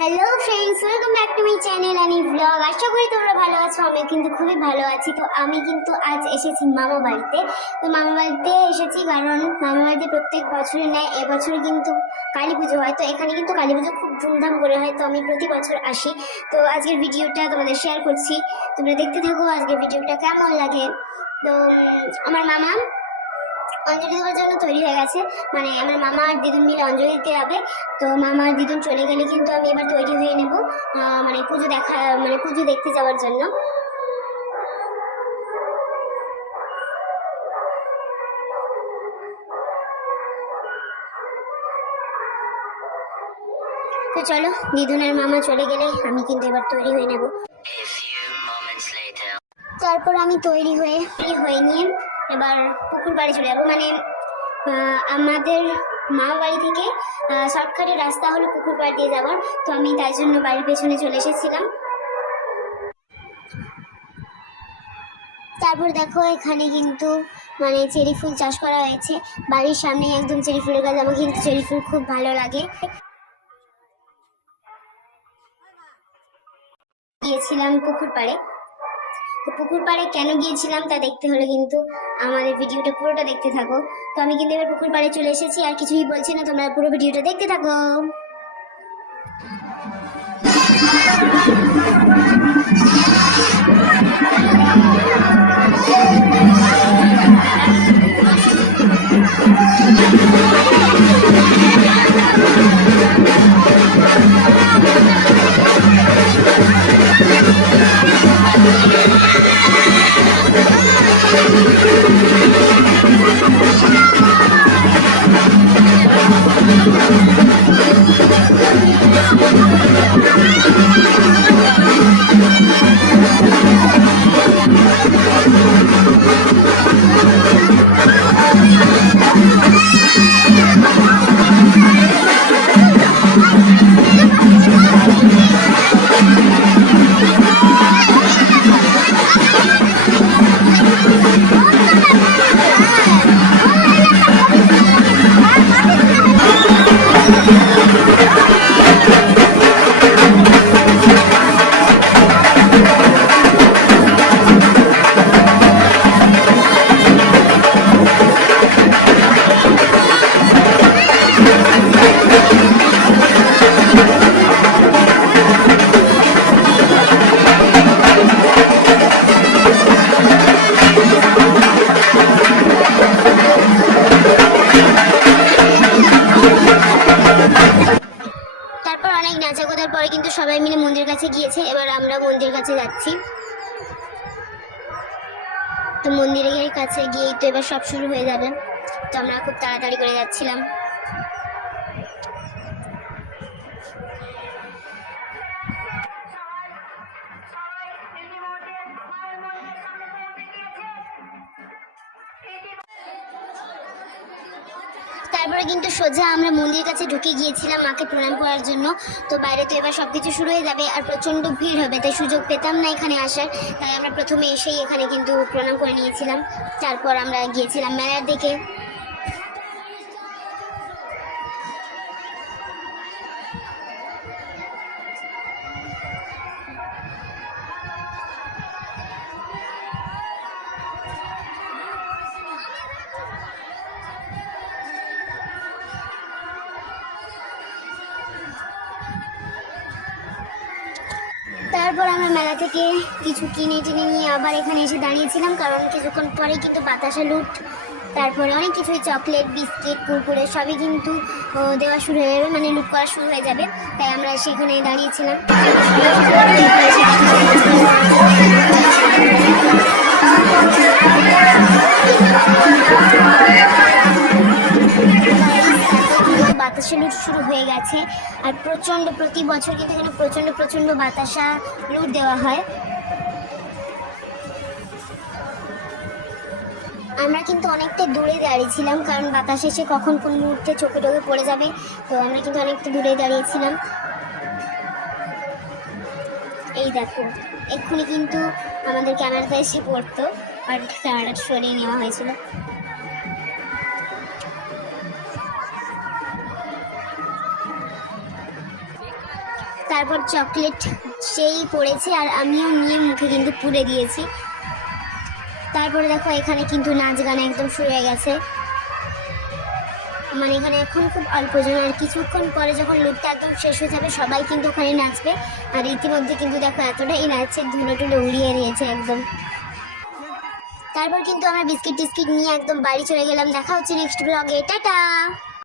Hello friends, welcome back to my channel and blog. আশা করি তোমরা ভালো আছো। আমি কিন্তু খুবই ভালো আছি। তো আমি কিন্তু আজ এসেছি মামা বাড়িতে। তো মামা বাড়িতে এসেছি কারণ মামা বাড়িতে প্রত্যেক বছরে নেয়, এবছর কিন্তু কালী পুজো হয়। তো এখানে কিন্তু কালী পুজো খুব ধুমধাম করে হয়, তো আমি প্রতি বছর আসি। তো আজকের ভিডিওটা তোমাদের শেয়ার করছি, তোমরা দেখতে থাকো আজকের ভিডিওটা কেমন লাগে। তো আমার মামা অঞ্জলি দেওয়ার জন্য তৈরি হয়ে গেছে, মানে আমার মামা আর দিদুন মিলে অঞ্জলি দিতে যাবে। তো মামা আর দিদুন চলে গেলে কিন্তু আমি এবার তৈরি হয়ে নেব, মানে পুজো দেখতে যাওয়ার জন্য। তো চলো, দিদুন আর মামা চলে গেলে আমি কিন্তু এবার তৈরি হয়ে নেব। তারপর আমি তৈরি হয়ে নিয়ে এবার পুকুর বাড়ি চলে যাবো। মানে আমাদের মা বাড়ি থেকে শর্টকাটে রাস্তা হলো পুকুর পাড় দিয়ে যাওয়ার। তো আমি তাই জন্য বাড়ির পেছনে চলে এসেছিলাম। তারপর দেখো এখানে কিন্তু মানে চেরি ফুল চাষ করা হয়েছে বাড়ির সামনে, একদম চেরি ফুলের গাছ। আমার কিন্তু চেরি ফুল খুব ভালো লাগে। গিয়েছিলাম পুকুর পাড়ে। তো পুকুর পাড়ে কেন গিয়েছিলাম তা দেখতে হলে কিন্তু আমাদের ভিডিওটা পুরোটা দেখতে থাকো। তো আমি কিন্তু এবার পুকুর পাড়ে চলে এসেছি, আর কিছুই বলছি না, তোমরা পুরো ভিডিওটা দেখতে থাকো। তারপর অনেক নাচা কোদার পরে কিন্তু সবাই মিলে মন্দির কাছে গিয়েছে। এবার আমরা মন্দির কাছে যাচ্ছি। তো মন্দিরের কাছে গিয়েই তো এবার সব শুরু হয়ে যাবে। তো আমরা খুব তাড়াতাড়ি করে যাচ্ছিলাম। তারপরে কিন্তু সোজা আমরা মন্দির কাছে ঢুকে গিয়েছিলাম মাকে প্রণাম করার জন্য। তো বাইরে তো এবার সবকিছু শুরু হয়ে যাবে, আর প্রচন্ড ভিড় হবে, তাই সুযোগ পেতাম না এখানে আসার। তাই আমরা প্রথমে এসেই এখানে কিন্তু প্রণাম করে নিয়েছিলাম। তারপর আমরা গিয়েছিলাম মেলার দিকে। তারপর আমরা মেলা থেকে কিছু কিনে টিনে নিয়ে আবার এখানে এসে দাঁড়িয়েছিলাম, কারণ কিছুক্ষণ পরেই কিন্তু বাতাসা লুট, তারপরে অনেক কিছুই চকলেট, বিস্কিট, কুরকুরে সবই কিন্তু দেওয়া শুরু হয়ে যাবে, মানে লুট করা শুরু হয়ে যাবে। তাই আমরা সেখানে দাঁড়িয়েছিলাম। বাতাসা লুট শুরু হয়ে গেছে, আর প্রচণ্ড প্রতি বছর কিন্তু এখানে প্রচণ্ড বাতাসা লুট দেওয়া হয়। আমরা কিন্তু অনেকটা দূরে দাঁড়িয়েছিলাম, কারণ বাতাস এসে কখন কোন মুহূর্তে চোখে টোকে পড়ে যাবে। তো আমরা কিন্তু অনেকটা দূরে দাঁড়িয়েছিলাম। এই দেখো, এক্ষুনি কিন্তু আমাদের ক্যামেরাতে এসে পড়তো, আর ক্যামেরাটা সরিয়ে নেওয়া হয়েছিল। তারপর চকলেট সেই পড়েছে আর আমিও নিয়ে মুখে কিন্তু পুড়ে দিয়েছি। তারপরে দেখো এখানে কিন্তু নাচ গান একদম শুরু হয়ে গেছে। মানে এখানে এখন খুব অল্প জন, আর কিছুক্ষণ পরে যখন লুকটা একদম শেষ হয়ে যাবে সবাই কিন্তু ওখানে নাচবে। আর ইতিমধ্যে কিন্তু দেখো এতটাই নাচছে, ধুলো টুলো উড়িয়ে নিয়েছে একদম। তারপর কিন্তু আমরা বিস্কিট টিস্কিট নিয়ে একদম বাড়ি চলে গেলাম। দেখা হচ্ছে নেক্সট ব্লগে, টাটা।